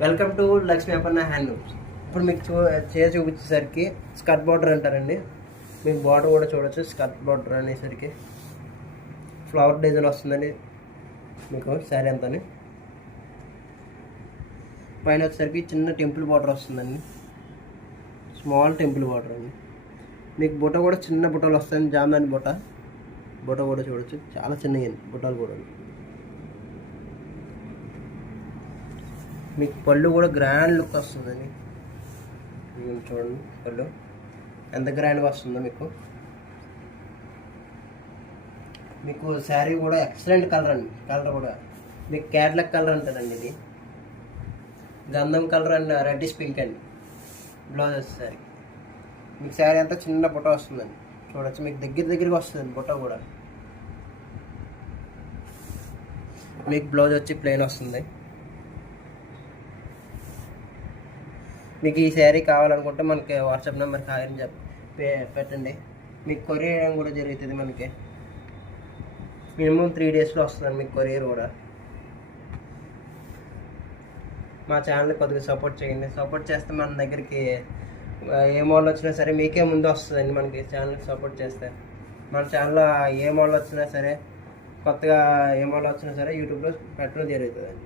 Welcome to Lakshmi Aparna handlooms. ఇప్పుడు మీకు చూపించేసరికి skirt border అంటారండి. మీకు బార్డర్ కూడా చూడొచ్చు. స్కర్ట్ బార్డర్ అనేసరికి ఫ్లవర్ డిజైన్ వస్తుందండి. మీకు శారీ అంతాని పైన వచ్చేసరికి చిన్న టెంపుల్ బార్డర్ వస్తుందండి. స్మాల్ టెంపుల్ బార్డర్ అండి. మీకు బుట్ట కూడా చిన్న బుట్టలు వస్తాయండి. జామ్దాని బుట్ట కూడా చూడొచ్చు. చాలా చిన్నవి బుట్టలు కూడా. మీకు పళ్ళు కూడా గ్రాండ్ లుక్ వస్తుందండి. చూడండి పళ్ళు ఎంత గ్రాండ్గా వస్తుందో. మీకు శారీ కూడా ఎక్సలెంట్ కలర్ అండి. కలర్ కూడా మీకు క్యాట్లాగ్ కలర్ అంటారండి. ఇది గంధం కలర్ అండ్ రెడ్డిష్ పింక్ అండి. బ్లౌజ్ వచ్చేసరికి మీకు శారీ అంతా చిన్న బుట్ట వస్తుందండి. చూడొచ్చు. మీకు దగ్గరగా వస్తుందండి బుట్ట కూడా. మీకు బ్లౌజ్ వచ్చి ప్లెయిన్ వస్తుంది. మీకు ఈ శారీ కావాలనుకుంటే మనకి వాట్సాప్ నెంబర్కి హాయ్ అని పెట్టండి. మీకు కొరియర్ కూడా జరుగుతుంది. మనకి మినిమం 3 డేస్లో వస్తుందండి మీకు కొరియర్ కూడా. మా ఛానల్ని కొద్దిగా సపోర్ట్ చేయండి. సపోర్ట్ చేస్తే మన దగ్గరికి ఏ మోడల్ వచ్చినా సరే మీకే ముందు వస్తుందండి. మనకి ఛానల్కి సపోర్ట్ చేస్తే మన ఛానల్లో ఏ మోడల్ వచ్చినా సరే, కొత్తగా ఏ మోడల్ వచ్చినా సరే యూట్యూబ్లో పెట్టడం జరుగుతుందండి.